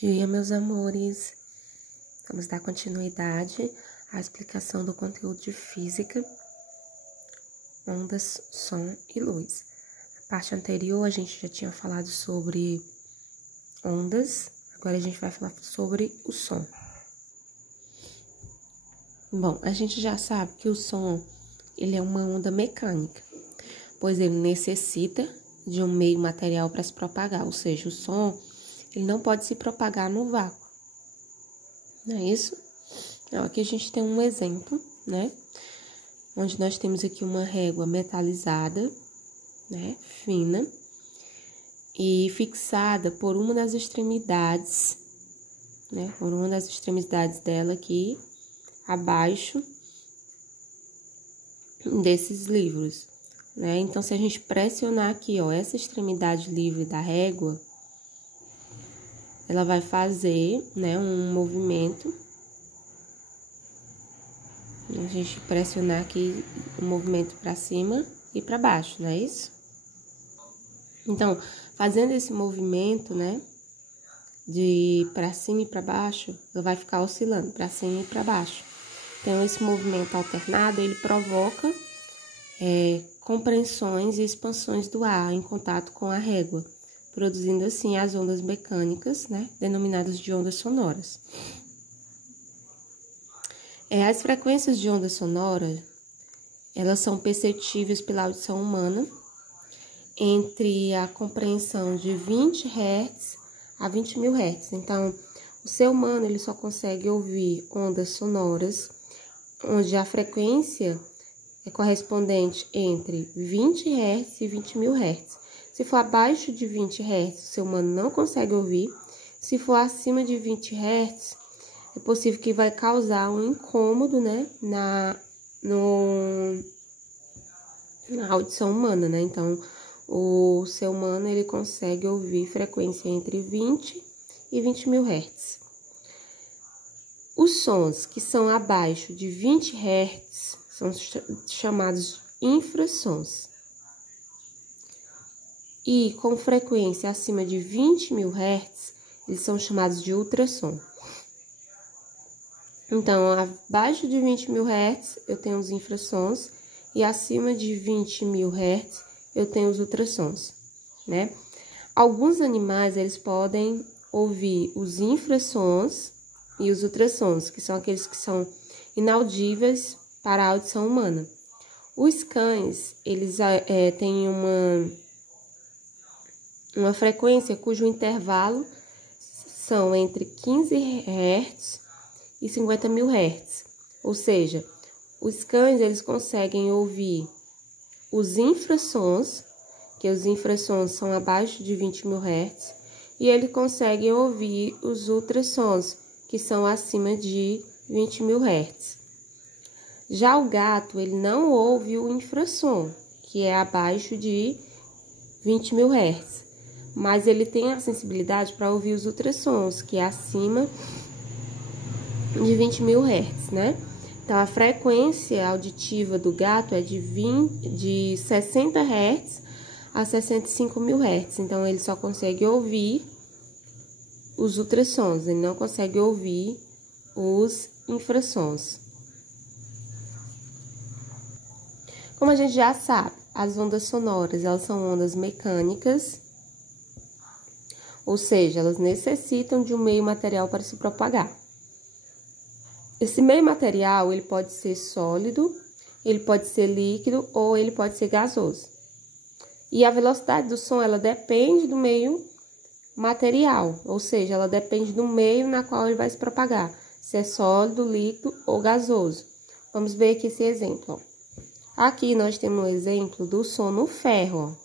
dia, meus amores. Vamos dar continuidade à explicação do conteúdo de física, ondas, som e luz. Na parte anterior, a gente já tinha falado sobre ondas, agora a gente vai falar sobre o som. Bom, a gente já sabe que o som, ele é uma onda mecânica, pois ele necessita de um meio material para se propagar, ou seja, o som, ele não pode se propagar no vácuo, não é isso? Então, aqui a gente tem um exemplo, né? Onde nós temos aqui uma régua metalizada, né? Fina, e fixada por uma das extremidades, né? Por uma das extremidades dela aqui, abaixo desses livros, né? Então, se a gente pressionar aqui, ó, essa extremidade livre da régua, ela vai fazer, né, um movimento. A gente pressionar aqui o movimento para cima e para baixo, não é isso? Então, fazendo esse movimento, né, de para cima e para baixo, ela vai ficar oscilando para cima e para baixo. Então, esse movimento alternado, ele provoca compressões e expansões do ar em contato com a régua, produzindo assim as ondas mecânicas, né, denominadas de ondas sonoras. As frequências de onda sonora, elas são perceptíveis pela audição humana entre a compreensão de 20 Hz a 20 mil Hz. Então, o ser humano, ele só consegue ouvir ondas sonoras onde a frequência é correspondente entre 20 Hz e 20 mil Hz. Se for abaixo de 20 Hz, o ser humano não consegue ouvir. Se for acima de 20 Hz, é possível que vai causar um incômodo, né, na audição humana, né? Então, o ser humano, ele consegue ouvir frequência entre 20 e 20 mil Hz. Os sons que são abaixo de 20 Hz são chamados infrassons. E com frequência acima de 20 mil Hz, eles são chamados de ultrassom. Então, abaixo de 20 mil Hz, eu tenho os infrassons, e acima de 20 mil Hz, eu tenho os ultrassons, né? Alguns animais, eles podem ouvir os infrassons e os ultrassons, que são aqueles que são inaudíveis para a audição humana. Os cães, eles têm uma frequência cujo intervalo são entre 15 Hz e 50 mil Hz. Ou seja, os cães, eles conseguem ouvir os infrassons, que os infrassons são abaixo de 20 mil Hz, e eles conseguem ouvir os ultrassons, que são acima de 20 mil Hz. Já o gato, ele não ouve o infrassom, que é abaixo de 20 mil Hz, mas ele tem a sensibilidade para ouvir os ultrassons, que é acima de 20 mil Hz, né? Então, a frequência auditiva do gato é de 60 Hz a 65 mil Hz. Então, ele só consegue ouvir os ultrassons, ele não consegue ouvir os infrassons. Como a gente já sabe, as ondas sonoras, elas são ondas mecânicas, ou seja, elas necessitam de um meio material para se propagar. Esse meio material, ele pode ser sólido, ele pode ser líquido ou ele pode ser gasoso. E a velocidade do som, ela depende do meio material, ou seja, ela depende do meio na qual ele vai se propagar, se é sólido, líquido ou gasoso. Vamos ver aqui esse exemplo, ó. Aqui nós temos um exemplo do som no ferro,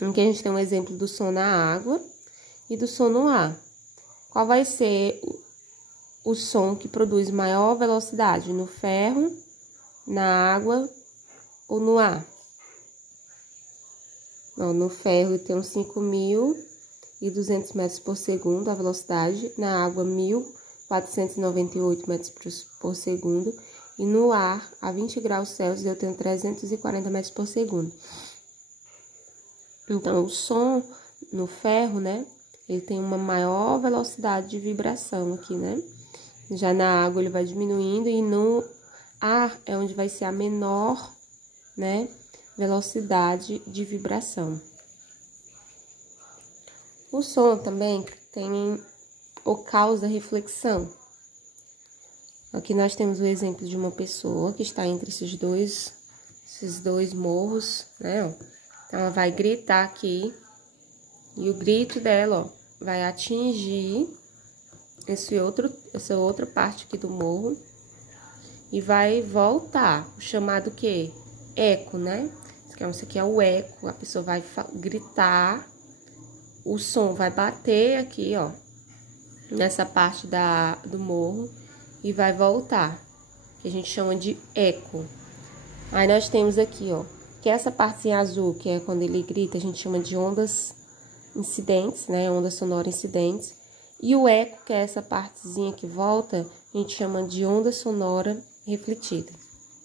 ó. Aqui a gente tem um exemplo do som na água e do som no ar. Qual vai ser o som que produz maior velocidade, no ferro, na água ou no ar? Ó, no ferro tem uns 5.200 metros por segundo a velocidade, na água 1.498 metros por segundo, e no ar, a 20 graus Celsius, eu tenho 340 metros por segundo. Então, o som no ferro, né, ele tem uma maior velocidade de vibração aqui, né? Já na água ele vai diminuindo e no ar é onde vai ser a menor, né, velocidade de vibração. O som também tem ou causa reflexão. Aqui nós temos o exemplo de uma pessoa que está entre esses dois morros, né, ó. Então, ela vai gritar aqui e o grito dela, ó, vai atingir essa outra parte aqui do morro e vai voltar, o chamado que? Eco, né? Isso aqui é o eco, a pessoa vai gritar, o som vai bater aqui, ó, nessa parte do morro e vai voltar, que a gente chama de eco. Aí nós temos aqui, ó, que essa partezinha azul, que é quando ele grita, a gente chama de ondas incidentes, né? Ondas sonoras incidentes. E o eco, que é essa partezinha que volta, a gente chama de onda sonora refletida,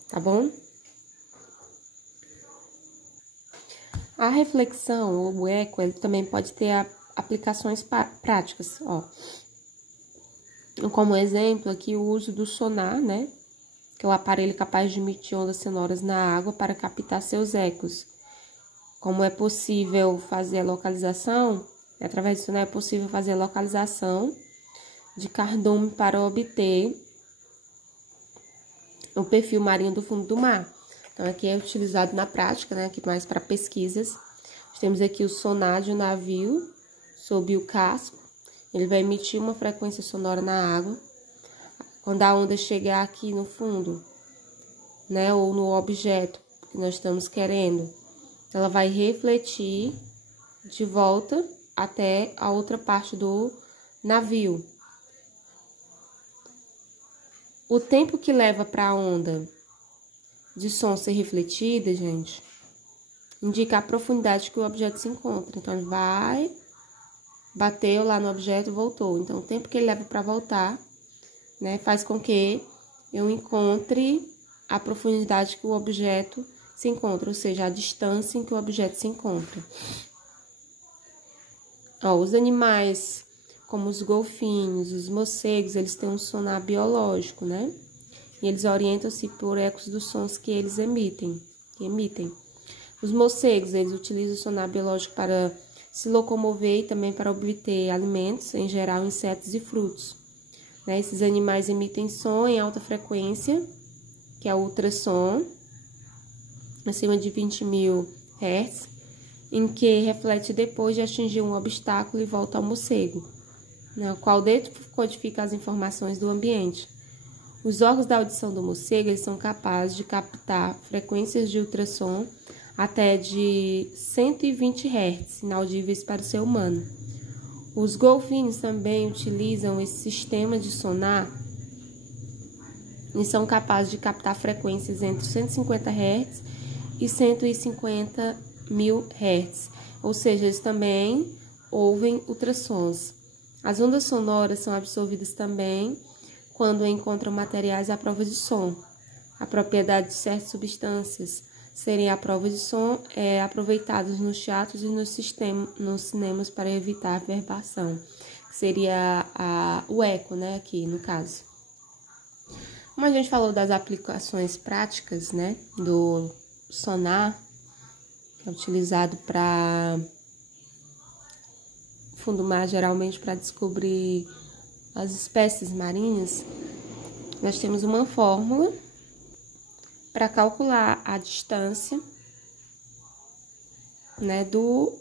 tá bom? A reflexão, ou o eco, ele também pode ter aplicações práticas, ó. Como exemplo, aqui o uso do sonar, né? Que é o aparelho capaz de emitir ondas sonoras na água para captar seus ecos. Como é possível fazer a localização, através disso, né, é possível fazer a localização de cardume para obter o perfil marinho do fundo do mar. Então, aqui é utilizado na prática, né, aqui mais para pesquisas. Nós temos aqui o sonar de um navio sob o casco. Ele vai emitir uma frequência sonora na água. Quando a onda chegar aqui no fundo, né, ou no objeto que nós estamos querendo, ela vai refletir de volta até a outra parte do navio. O tempo que leva para a onda de som ser refletida, gente, indica a profundidade que o objeto se encontra. Então, ele vai, bateu lá no objeto, voltou. Então, o tempo que ele leva para voltar, né, faz com que eu encontre a profundidade que o objeto se encontra, ou seja, a distância em que o objeto se encontra. Ó, os animais, como os golfinhos, os morcegos, eles têm um sonar biológico, né? E eles orientam-se por ecos dos sons que eles emitem. Os morcegos, eles utilizam o sonar biológico para se locomover e também para obter alimentos, em geral, insetos e frutos. Né? Esses animais emitem som em alta frequência, que é o ultrassom, acima de 20.000 Hz, em que reflete depois de atingir um obstáculo e volta ao morcego, né, o qual decodifica as informações do ambiente. Os órgãos da audição do morcego, eles são capazes de captar frequências de ultrassom até de 120 Hz, inaudíveis para o ser humano. Os golfinhos também utilizam esse sistema de sonar e são capazes de captar frequências entre 150 Hz e 150.000 Hz, ou seja, eles também ouvem ultrassons. As ondas sonoras são absorvidas também quando encontram materiais à prova de som. A propriedade de certas substâncias serem à prova de som é aproveitadas nos teatros e nos cinemas para evitar a reverbação, que seria o eco, né, aqui no caso. Como a gente falou das aplicações práticas, né, do sonar, que é utilizado para fundo mar, geralmente para descobrir as espécies marinhas, nós temos uma fórmula para calcular a distância, né, do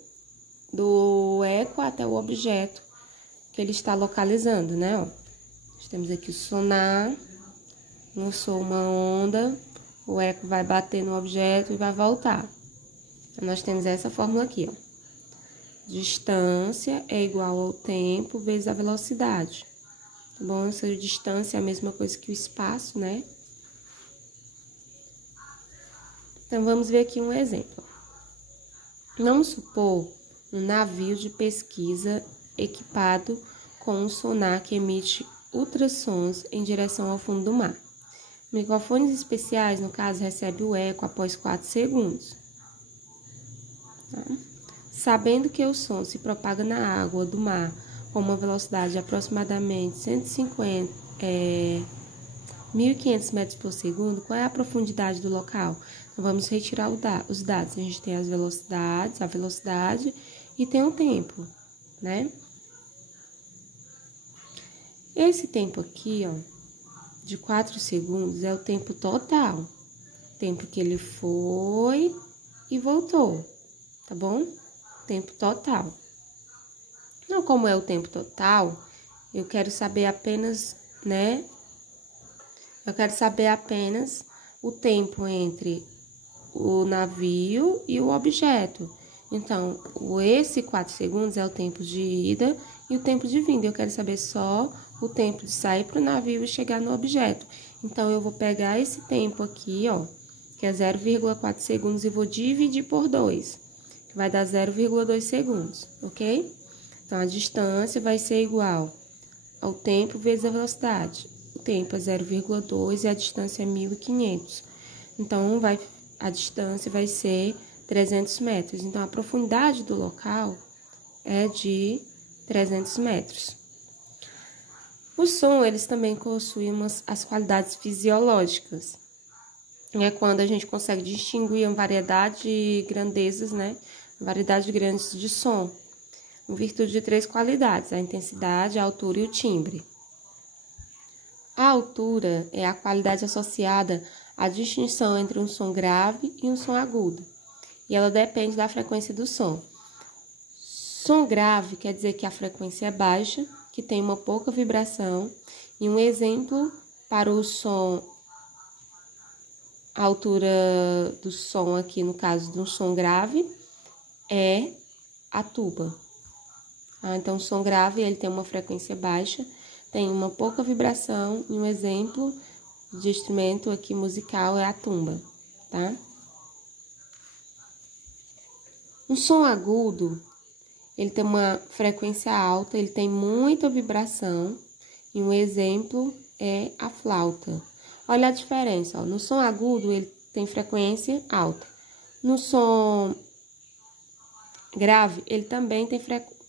eco até o objeto que ele está localizando, né, ó. Nós temos aqui o sonar, lançou uma onda, o eco vai bater no objeto e vai voltar. Então, nós temos essa fórmula aqui, ó. Distância é igual ao tempo vezes a velocidade. Tá bom? Essa distância é a mesma coisa que o espaço, né? Então, vamos ver aqui um exemplo. Vamos supor um navio de pesquisa equipado com um sonar que emite ultrassons em direção ao fundo do mar. Microfones especiais, no caso, recebem o eco após 4 segundos. Tá? Sabendo que o som se propaga na água do mar com uma velocidade de aproximadamente 1.500 metros por segundo, qual é a profundidade do local? Então, vamos retirar os dados. A gente tem as velocidades, a velocidade e tem o tempo, né? Esse tempo aqui, ó, de 4 segundos é o tempo total. Tempo que ele foi e voltou, tá bom? Tempo total. Então, como é o tempo total, eu quero saber apenas, né? Eu quero saber apenas o tempo entre o navio e o objeto. Então, esse 4 segundos é o tempo de ida e o tempo de vinda. Eu quero saber só o tempo de sair para o navio e chegar no objeto. Então, eu vou pegar esse tempo aqui, ó, que é 0,4 segundos, e vou dividir por 2, que vai dar 0,2 segundos, ok? Então, a distância vai ser igual ao tempo vezes a velocidade. O tempo é 0,2 e a distância é 1.500. Então, a distância vai ser 300 metros. Então, a profundidade do local é de 300 metros. O som, eles também possuem as qualidades fisiológicas. É quando a gente consegue distinguir uma variedade de grandezas, né? Variedade grande de som, em virtude de 3 qualidades: a intensidade, a altura e o timbre. A altura é a qualidade associada à distinção entre um som grave e um som agudo, e ela depende da frequência do som. Som grave quer dizer que a frequência é baixa, que tem uma pouca vibração, e um exemplo para o som, a altura do som aqui, no caso de um som grave, é a tuba. Então, o som grave, ele tem uma frequência baixa, tem uma pouca vibração, e um exemplo de instrumento aqui musical é a tumba, tá? Um som agudo, ele tem uma frequência alta, ele tem muita vibração, e um exemplo é a flauta. Olha a diferença, ó. No som agudo, ele tem frequência alta. No som grave, ele também tem frequência...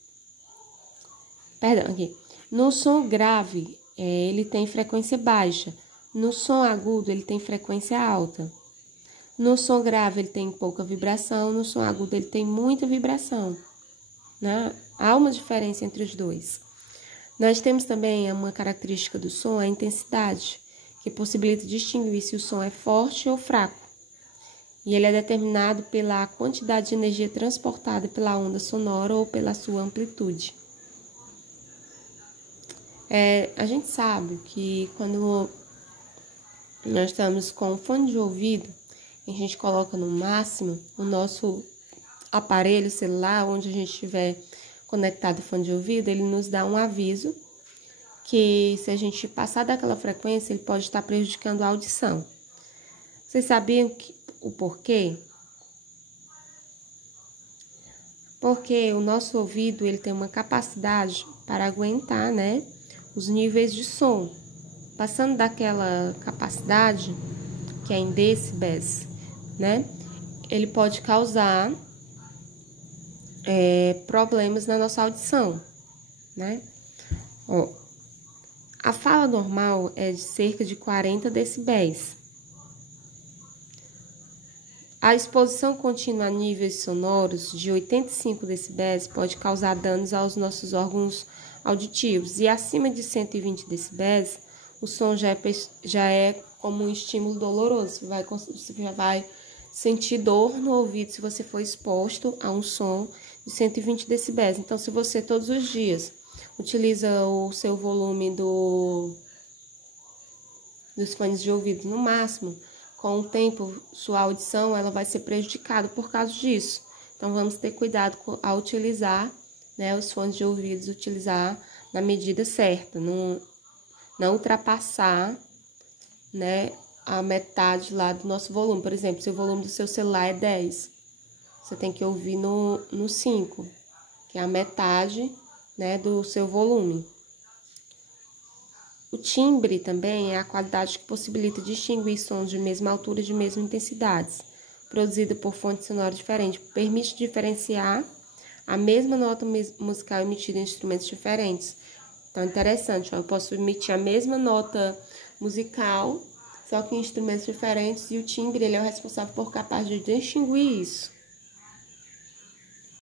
Perdão, aqui. No som grave, ele tem frequência baixa. No som agudo, ele tem frequência alta. No som grave, ele tem pouca vibração. No som agudo, ele tem muita vibração, né? Há uma diferença entre os dois. Nós temos também uma característica do som, a intensidade, que possibilita distinguir se o som é forte ou fraco. E ele é determinado pela quantidade de energia transportada pela onda sonora ou pela sua amplitude. A gente sabe que quando nós estamos com fone de ouvido, a gente coloca no máximo o nosso aparelho celular, onde a gente estiver conectado ao fone de ouvido, ele nos dá um aviso que, se a gente passar daquela frequência, ele pode estar prejudicando a audição. Vocês sabiam o porquê? Porque o nosso ouvido, ele tem uma capacidade para aguentar, né, os níveis de som. Passando daquela capacidade, que é em decibéis, né, ele pode causar problemas na nossa audição, né? Ó, a fala normal é de cerca de 40 decibéis. A exposição contínua a níveis sonoros de 85 decibéis pode causar danos aos nossos órgãos auditivos, e acima de 120 decibéis, o som já é como um estímulo doloroso. Você já vai sentir dor no ouvido se você for exposto a um som de 120 decibéis. Então, se você todos os dias utiliza o seu volume dos fones de ouvido no máximo, com o tempo, sua audição ela vai ser prejudicada por causa disso. Então, vamos ter cuidado ao utilizar, né, os fones de ouvido, utilizar na medida certa, não ultrapassar, né, a metade lá do nosso volume. Por exemplo, se o volume do seu celular é 10, você tem que ouvir no 5, que é a metade, né, do seu volume. O timbre também é a qualidade que possibilita distinguir sons de mesma altura e de mesma intensidade, produzida por fontes sonoras diferentes. Permite diferenciar a mesma nota musical emitida em instrumentos diferentes. Então, é interessante, ó, eu posso emitir a mesma nota musical, só que em instrumentos diferentes, e o timbre ele é o responsável por capaz de distinguir isso.